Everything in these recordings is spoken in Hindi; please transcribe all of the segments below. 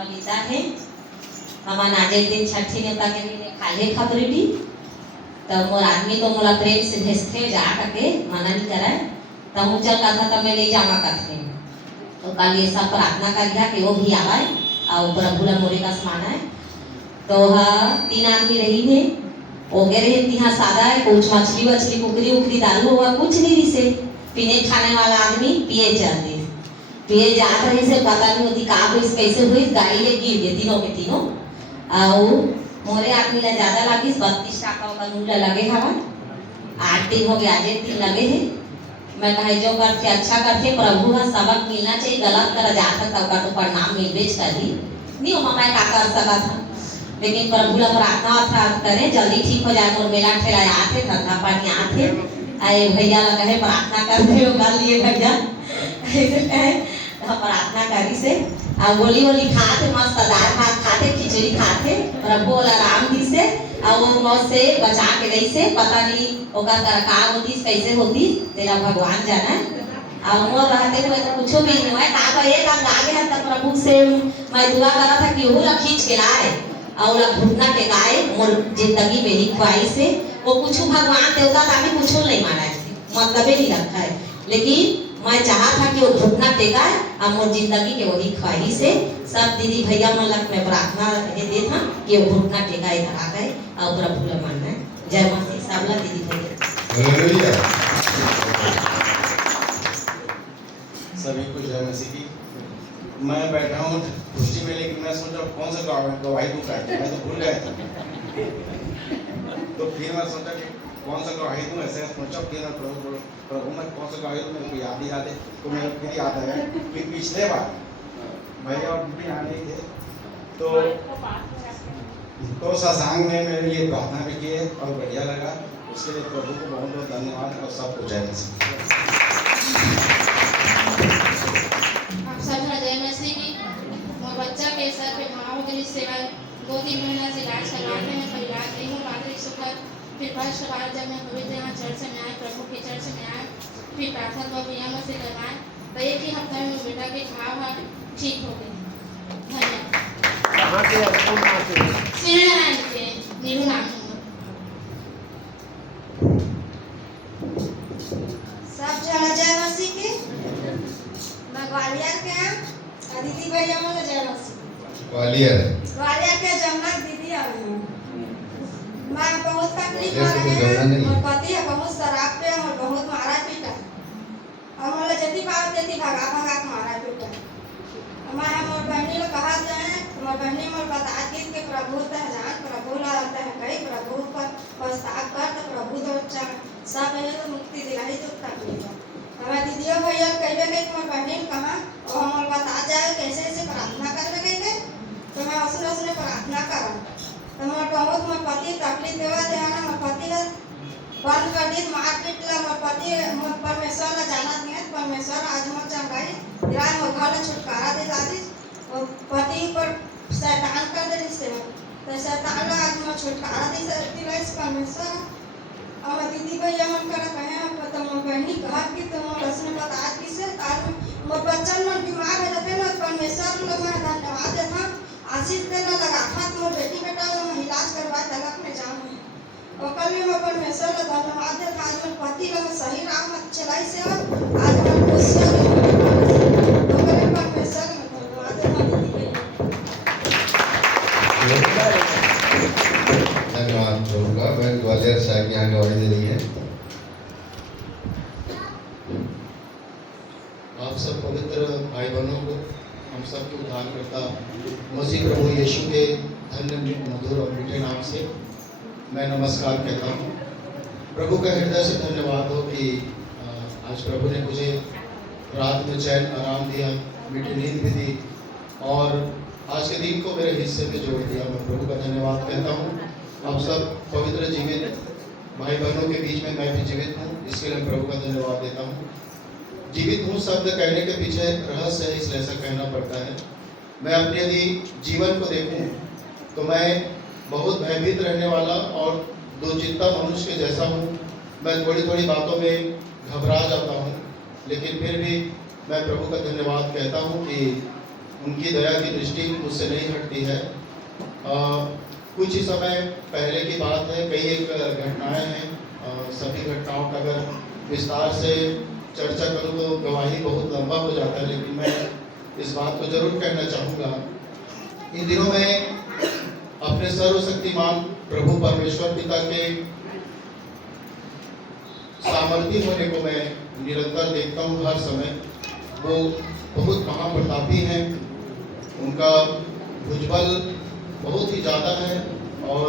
ललिता है। हमार नाजे दिन छठी नेता के लिए खाले खबरी भी तो मोर आदमी तो मोला प्रेम से भेजते जा करके मना नहीं करे तो हम चल का था तब मैं ले जावा करते तो कल ये सब प्रार्थना कर दिया कि वो भी आवे और प्रभु ला मोरे का समान है। तो हाँ 3 आदमी रही है वो गए रहे यहाँ सादा है कुछ मछली वछली कुकरी उकरी दारू हुआ कुछ नहीं रिसे पीने खाने वाला आदमी पिए जाते पिए जात रहे से पता नहीं होती कहाँ हुई कैसे हुई गाड़ी ले गिर गए तीनों के तीनों और मोरे आदमी ला ज्यादा लगी 32 टाका का नूला लगे हवा 8 दिन हो गया आज 1 दिन लगे है। मैं कहे जो करते अच्छा करते प्रभु का सबक मिलना चाहिए गलत कर जाता तब का तो परिणाम मिल बेच कर ही नहीं हो मैं का कर सका था लेकिन प्रभु ला प्रार्थना था करे जल्दी ठीक हो जाए मोर मेला ठेला आते धंधा पानी आते आए भैया ला कहे प्रार्थना कर दे कर लिए भैया कहे प्रार्थना करी से आ गोली वोली खाते मस्त दाल भात खाते खिचड़ी खाते प्रभु वाला राम दी से आ वो मौत से बचा के गई से पता नहीं ओकर का होती कैसे होती तेरा भगवान जाना और मोर रहते हुए तो कुछ भी नहीं हुआ का एक अंग आगे है तब प्रभु से मैं दुआ करा था कि वो ला खींच के लाए और ला घुटना के गाए मोर जिंदगी में ही ख्वाही से वो कुछ भगवान देवता का भी कुछ नहीं माना है मतलब ही नहीं रखा है लेकिन मैं चाहा था कि वो घुटना टेका और मोर जिंदगी के वही ख्वाही से सब दीदी भैया मन लग में प्रार्थना दे था कि वो घुटना टेका इधर आ गए और प्रभु ला मानना है। जय मसीह सबला दीदी भैया सभी को जय मसीह की। मैं बैठा हूँ पुष्टि में लेकिन मैं सोच रहा हूँ कौन सा गवाही दूँ मैं तो भूल गया था तो फिर मैं सोचा कि कौन सा गवाही दूँ ऐसे सोचा फिर मैं प्रभु मैं कौन सा गवाही दूँ मेरे को याद ही याद है तो मेरे फिर याद आया कि पिछले बार भैया और भी यहाँ नहीं थे तो सत्संग में मेरे लिए प्रार्थना भी किए और बढ़िया लगा उसके लिए प्रभु को बहुत बहुत धन्यवाद और सबको जय मसीह। आप सब जय मसीह की। और बच्चा के सर पे घाव हो गई सेवा 2-3 महीना से इलाज करवाते हैं पर इलाज नहीं हो पाते सुखद फिर फर्स्ट बार जब मैं पवित्र यहाँ चर्च में आए प्रभु के चर्च में आए फिर प्रार्थना को नियम से करवाए तो एक ही हफ्ते में बेटा के घाव ठीक हो गए। धन्यवाद। श्रीनारायण के नीरू नाम सब जन जय मसीह की। मैं ग्वालियर के हैं दीदी भैया मन जय मसीह ग्वालियर के जमुना दीदी आ रही हूँ। मैं बहुत तकलीफ में रहे हैं और पति है बहुत शराब पे और बहुत मारा पीटा और मोला जति पाव जति भगा भगा के मारा पीटा मैं मोर बहनी लोग कहा जाए मोर बहनी मोर बता दी कि प्रभु तह जान प्रभु ला रहता है कहीं प्रभु पर पछताव कर तो प्रभु दो सब है तो मुक्ति दिलाई तो तकलीफ हमारे दीदियों भैया कहबे गई मोर बहनी कहा और मोर बता जाए कैसे ऐसे प्रार्थना करबे गई तो मैं उसने प्रार्थना करा तो मोर बहुत मोर पति तकलीफ देवा देना मोर पति बंद कर दी मारपीट ला मोर पति मोर परमेश्वर ला जाना नहीं परमेश्वर आज मोर चंगाई राय मोर घर छुटकारा दिला दी और पति पर शैतान कर दे से तो शैतान ला आज मोर छुटकारा दिला इस परमेश्वर और दीदी भैया मन कर कहे तो मोर बहनी कहा कि तो मोर उसने बता दी से आज मोर बच्चन मन बीमार हो जाते ना परमेश्वर लोग मैं धन्यवाद देता आशीष देना लगा था मोर बेटी बेटा इलाज करवाए तलक में जाऊँ और कल में परमेश्वर का धन्यवाद देता आज मोर पति का सही राह में चलाई से आज मोर खुशी तो करे परमेश्वर में धन्यवाद देता धन्यवाद होगा। मैं ग्वालियर से आगे यहाँ गवाही दे रही है। आप सब पवित्र भाई बहनों को हम सब के उद्धारकर्ता मसीह प्रभु यीशु के धन्य मधुर और मीठे नाम से मैं नमस्कार कहता हूँ। प्रभु का हृदय से धन्यवाद हो कि आज प्रभु ने मुझे रात में चैन आराम दिया मीठी नींद भी दी और आज के दिन को मेरे हिस्से में जोड़ दिया। मैं प्रभु का धन्यवाद कहता हूँ। आप सब पवित्र जीवित भाई बहनों के बीच में मैं भी जीवित हूँ इसके लिए प्रभु का धन्यवाद देता हूँ। जीवित हूँ शब्द कहने के पीछे रहस्य है इसलिए ऐसा कहना पड़ता है। मैं अपने यदि जीवन को देखूं तो मैं बहुत भयभीत रहने वाला और दो चिंता मनुष्य के जैसा हूँ। मैं थोड़ी थोड़ी बातों में घबरा जाता हूँ लेकिन फिर भी मैं प्रभु का धन्यवाद कहता हूँ कि उनकी दया की दृष्टि मुझसे नहीं हटती है। कुछ ही समय पहले की बात है, कई एक घटनाएं हैं। सभी घटनाओं का अगर विस्तार से चर्चा करूं तो गवाही बहुत लंबा हो जाता है, लेकिन मैं इस बात को जरूर कहना चाहूँगा। इन दिनों में अपने सर्वशक्तिमान प्रभु परमेश्वर पिता के सामर्थी होने को मैं निरंतर देखता हूँ हर समय। वो बहुत महाप्रतापी हैं, उनका भुजबल बहुत ही ज़्यादा है और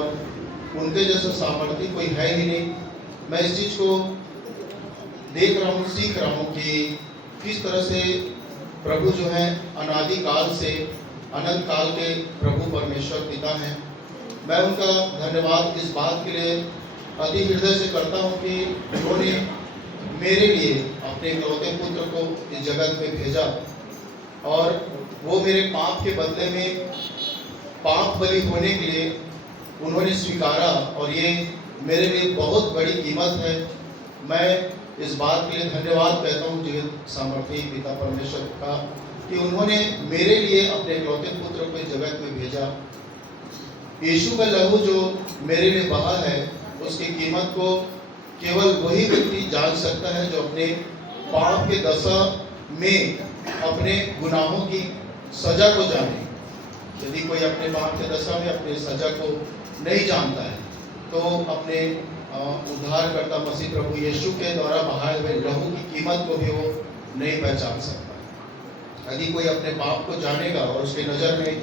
उनके जैसा सामर्थी कोई है ही नहीं। मैं इस चीज़ को देख रहा हूँ, सीख रहा हूँ कि किस तरह से प्रभु जो है अनादि काल से अनंत काल के प्रभु परमेश्वर पिता हैं। मैं उनका धन्यवाद इस बात के लिए अति हृदय से करता हूँ कि उन्होंने मेरे लिए अपने इकलौते पुत्र को इस जगत में भेजा और वो मेरे पाप के बदले में पाप बलि होने के लिए उन्होंने स्वीकारा और ये मेरे लिए बहुत बड़ी कीमत है। मैं इस बात के लिए धन्यवाद कहता हूँ जीवित सामर्थी पिता परमेश्वर का कि उन्होंने मेरे लिए अपने इकलौते पुत्र को इस जगत में भेजा। यीशु का लहू जो मेरे लिए बहा है उसकी कीमत को केवल वही व्यक्ति जान सकता है जो अपने पाप के दशा में अपने गुनाहों की सजा को जाने। यदि कोई अपने पाप के दशा में अपने सजा को नहीं जानता है तो अपने उद्धारकर्ता मसीह प्रभु यीशु के द्वारा बहाए हुए लहू की कीमत को भी वो नहीं पहचान सकता। यदि कोई अपने पाप को जानेगा और उसकी नज़र में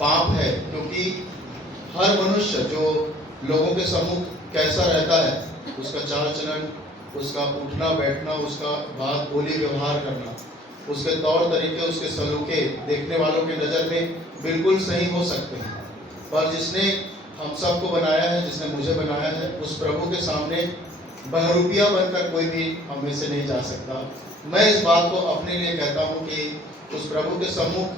पाप है, क्योंकि हर मनुष्य जो लोगों के सम्मुख कैसा रहता है, उसका चाल चलन, उसका उठना बैठना, उसका बात बोली व्यवहार करना, उसके तौर तरीके, उसके सलूके देखने वालों की नज़र में बिल्कुल सही हो सकते हैं, पर जिसने हम सबको बनाया है, जिसने मुझे बनाया है, उस प्रभु के सामने बहरूपिया बनकर कोई भी हम में से नहीं जा सकता। मैं इस बात को अपने लिए कहता हूँ कि उस प्रभु के सम्मुख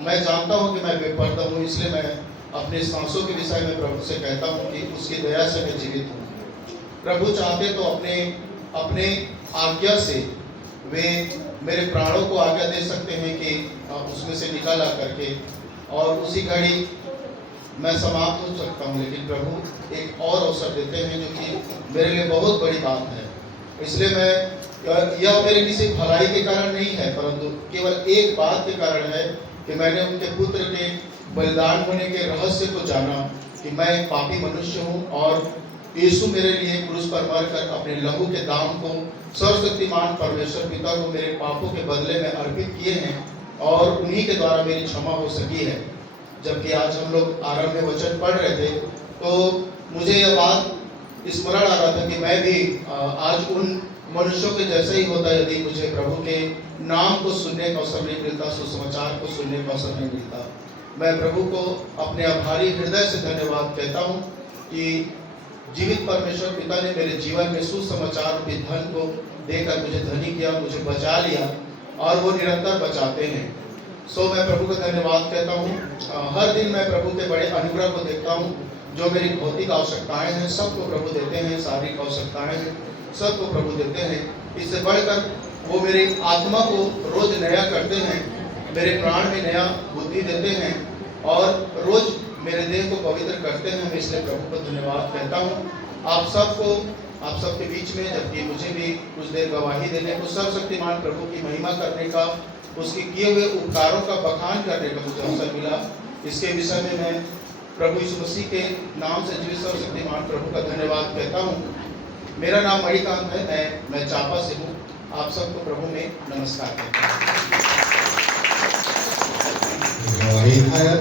मैं जानता हूँ कि मैं बेपर्दा हूँ, इसलिए मैं अपने सांसों के विषय में प्रभु से कहता हूँ कि उसकी दया से मैं जीवित हूँ। प्रभु चाहते तो अपने आज्ञा से वे मेरे प्राणों को आज्ञा दे सकते हैं कि उसमें से निकाल आ करके और उसी घड़ी मैं समाप्त हो सकता हूँ, लेकिन प्रभु एक और अवसर देते हैं जो कि मेरे लिए बहुत बड़ी बात है। इसलिए यह मेरे किसी भलाई के कारण नहीं है, परंतु केवल एक बात के कारण है कि मैंने उनके पुत्र के बलिदान होने के रहस्य को जाना कि मैं एक पापी मनुष्य हूँ और यीशु मेरे लिए क्रूस पर मरकर अपने लहू के दाम को सर्वशक्तिमान परमेश्वर पिता को मेरे पापों के बदले में अर्पित किए हैं और उन्हीं के द्वारा मेरी क्षमा हो सकी है। जबकि आज हम लोग आरंभ में वचन पढ़ रहे थे तो मुझे यह बात स्मरण आ रहा था कि मैं भी आज उन मनुष्यों के जैसे ही होता यदि मुझे प्रभु के नाम को सुनने का अवसर नहीं मिलता, सुसमाचार को सुनने का अवसर नहीं मिलता। मैं प्रभु को अपने आभारी हृदय से धन्यवाद कहता हूँ कि जीवित परमेश्वर पिता ने मेरे जीवन में सुसमाचार के धन को देकर मुझे धनी किया, मुझे बचा लिया और वो निरंतर बचाते हैं। सो मैं प्रभु का धन्यवाद कहता हूँ। हर दिन मैं प्रभु के बड़े अनुग्रह को देखता हूँ। जो मेरी भौतिक आवश्यकताएं हैं सबको प्रभु देते हैं, शारीरिक आवश्यकताएं हैं सबको प्रभु देते हैं। इससे बढ़कर वो मेरी आत्मा को रोज नया करते हैं, मेरे प्राण में नया बुद्धि देते हैं और रोज मेरे देह को पवित्र करते हैं। मैं इसलिए प्रभु को धन्यवाद कहता हूँ। आप सबके बीच में, जबकि मुझे भी कुछ देर गवाही देने को, सर्वशक्तिमान प्रभु की महिमा करने का, उसके किए हुए उपकारों का बखान करने का मुझे अवसर मिला। इसके विषय में मैं प्रभु यीशु मसीह के नाम से जीवित सर्वशक्तिमान प्रभु का धन्यवाद कहता हूँ। मेरा नाम मणिकांत है, मैं चापा से हूँ। आप सबको प्रभु में नमस्कार करता हूँ।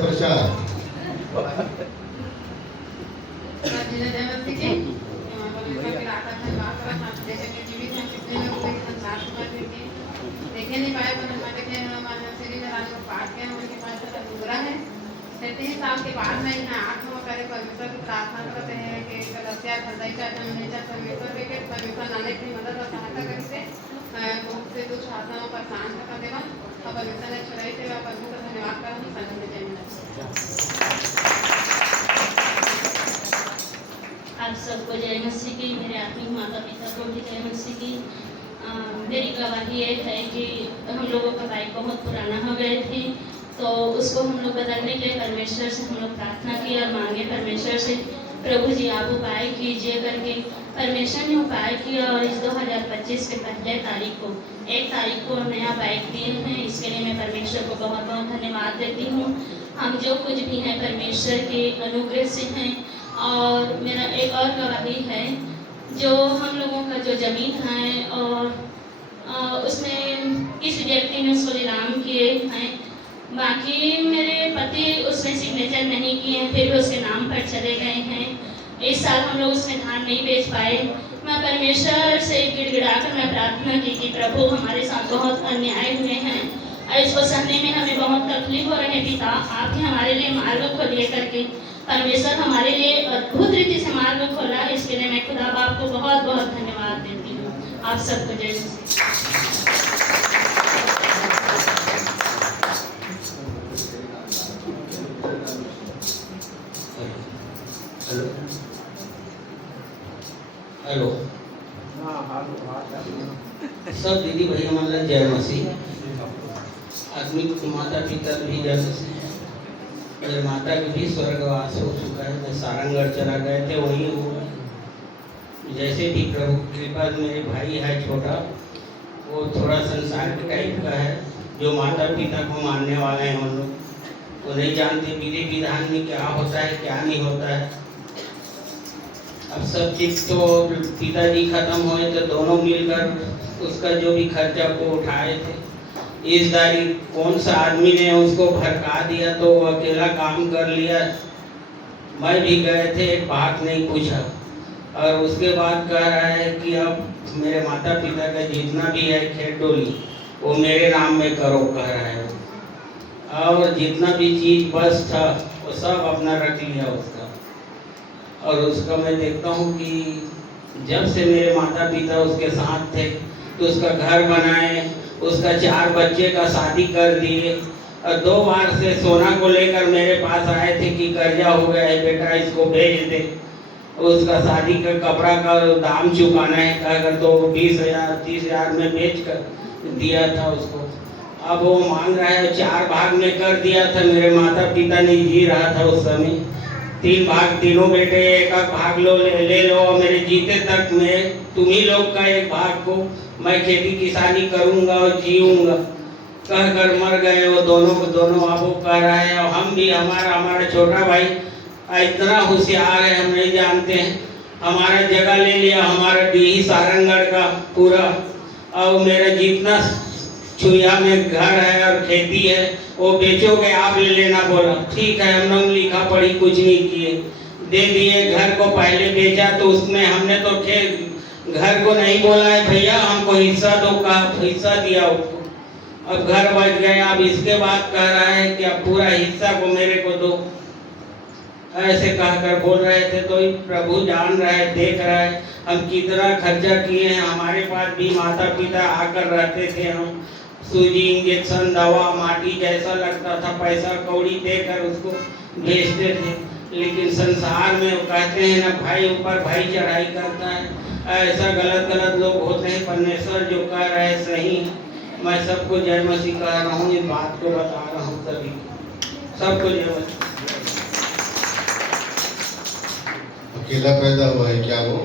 प्रचार देखे नहीं पाए पर हमारे के हमारे श्री नारायण को पाठ के उनके पास अनुग्रह है। 33 साल के बाद में यहाँ 8 नौ करे परमेश्वर की प्रार्थना करते हैं कि कलसिया हृदय का जन्म परमेश्वर के परमेश्वर नाने की मदद और सहायता करके बहुत से दुष्ट आत्माओं पर शांत कर देवा और परमेश्वर ने छुड़ाई सेवा प्रभु का धन्यवाद करना संगम जय। आप सबको जय मसीह की, मेरे आत्मिक माता पिता को भी जय मसीह की। मेरी गवाही ये है कि हम लोगों का बाइक बहुत पुराना हो गए थे, तो उसको हम लोग बदलने के लिए परमेश्वर से हम लोग प्रार्थना की और मांगे परमेश्वर से, प्रभु जी आप उपाय कीजिए करके। परमेश्वर ने उपाय किया और इस 2025 के पहले तारीख को 1 तारीख को नया बाइक दिए हैं। इसके लिए मैं परमेश्वर को बहुत बहुत धन्यवाद देती हूँ। हम जो कुछ भी हैं परमेश्वर के अनुग्रह से हैं। और मेरा एक और गवाही है, जो हम लोगों का जो ज़मीन है और उसमें किसी व्यक्ति ने उसको नीलाम किए हैं, बाकी मेरे पति उसमें सिग्नेचर नहीं किए हैं, फिर भी उसके नाम पर चले गए हैं। इस साल हम लोग उसमें धान नहीं बेच पाए। मैं परमेश्वर से गिड़गिड़ाकर मैं प्रार्थना की कि प्रभु हमारे साथ बहुत अन्याय हुए हैं और इसको सहने में हमें बहुत तकलीफ हो रही है। पिता आप ही हमारे लिए मार्ग खोलिए करके परमेश्वर हमारे लिए अद्भुत रीति से मार्ग खोला है। इसके लिए मैं खुदा बाप को बहुत बहुत धन्यवाद देती हूँ। आप सबको जय मसीह। हेलो हेलो सब दीदी भैया मतलब जय मसीह। आदमी को माता पिता भी जय मसीह। मेरे माता का भी स्वर्गवास हो चुका है, मैं सारंगढ़ चला गए थे, वही हुआ। जैसे भी प्रभु की कृपा, मेरे भाई है छोटा, वो थोड़ा संसार के टाइप का है, जो माता पिता को मानने वाले हैं। हम लोग वो नहीं जानते विधि विधान में क्या होता है क्या नहीं होता है। अब सब चीज तो पिताजी खत्म हुए तो दोनों मिलकर उसका जो भी खर्चा को उठाए थे। इस दारी कौन सा आदमी ने उसको भड़का दिया तो वो अकेला काम कर लिया। मैं भी गए थे, एक बात नहीं पूछा और उसके बाद कह रहा है कि अब मेरे माता पिता का जितना भी है खेत डोली वो मेरे नाम में करो, कह रहा है। और जितना भी चीज़ बस था वो सब अपना रख लिया उसका। और उसका मैं देखता हूँ कि जब से मेरे माता पिता उसके साथ थे तो उसका घर बनाए, उसका 4 बच्चे का शादी कर दिए। और 2 बार से सोना को लेकर मेरे पास आए थे कि कर्जा हो गया है बेटा, इसको भेज दे। उसका शादी का कपड़ा का दाम चुकाना है कहकर तो 20,000 30,000 में बेच कर दिया था उसको। अब वो मांग रहा है 4 भाग में कर दिया था। मेरे माता पिता ने जी रहा था उस समय 3 भाग, तीनों बेटे एक भाग ले लो और मेरे जीते तक में तुम्ही लोग का 1 भाग को मैं खेती किसानी करूंगा और जीऊंगा कह कर मर गए वो दोनों। अब वो कह रहा है और हम भी हमारा छोटा भाई इतना होशियार है, हम नहीं जानते हैं, हमारा जगह ले लिया, हमारा डीही सारंगढ़ का पूरा, और मेरा जितना छुया में घर है और खेती है वो बेचोगे आप ले लेना। बोला ठीक है। हम लोग लिखा पढ़ी कुछ नहीं किए, दे दिए। घर को पहले बेचा तो उसमें हमने तो घर को नहीं बोला है भैया हमको हिस्सा दो, का हिस्सा दिया उसको। अब घर बच गया। अब इसके बाद कह रहा है कि अब पूरा हिस्सा को मेरे को दो, ऐसे कहकर बोल रहे थे। तो प्रभु जान रहा है, देख रहा है हम कितना खर्चा किए हैं। हमारे पास भी माता पिता आकर रहते थे, हम सूजी इंजेक्शन दवा माटी जैसा लगता था पैसा कौड़ी देकर उसको भेजते थे। लेकिन संसार में वो कहते हैं ना भाई ऊपर भाई चढ़ाई करता है, ऐसा गलत लोग होते हैं। परमेश्वर जो कह रहे हैं सही है। मैं सबको जय मसीह कह रहा हूँ, इस बात को बता रहा हूँ सभी सबको जय मसीह। अकेला पैदा हुआ है क्या वो?